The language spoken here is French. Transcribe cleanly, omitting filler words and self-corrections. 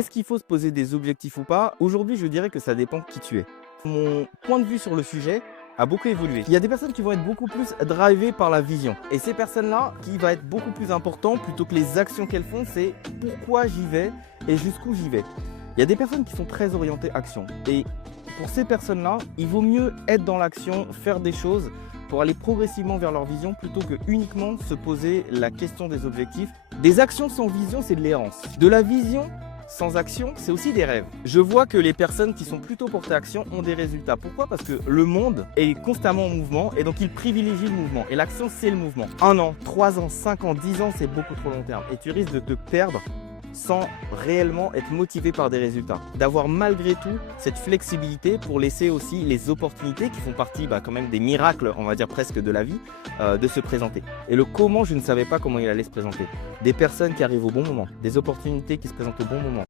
Est-ce qu'il faut se poser des objectifs ou pas? Aujourd'hui, je dirais que ça dépend de qui tu es. Mon point de vue sur le sujet a beaucoup évolué. Il y a des personnes qui vont être beaucoup plus drivées par la vision. Et ces personnes-là, qui va être beaucoup plus important plutôt que les actions qu'elles font, c'est pourquoi j'y vais et jusqu'où j'y vais. Il y a des personnes qui sont très orientées action. Et pour ces personnes-là, il vaut mieux être dans l'action, faire des choses pour aller progressivement vers leur vision plutôt que uniquement se poser la question des objectifs. Des actions sans vision, c'est de l'errance. De la vision sans action, c'est aussi des rêves. Je vois que les personnes qui sont plutôt portées à action ont des résultats. Pourquoi? Parce que le monde est constamment en mouvement et donc il privilégie le mouvement. Et l'action, c'est le mouvement. 1 an, 3 ans, 5 ans, 10 ans, c'est beaucoup trop long terme. Et tu risques de te perdre sans réellement être motivé par des résultats. D'avoir malgré tout cette flexibilité pour laisser aussi les opportunités qui font partie quand même des miracles, on va dire presque de la vie, de se présenter. Et le comment, je ne savais pas comment il allait se présenter. Des personnes qui arrivent au bon moment, des opportunités qui se présentent au bon moment.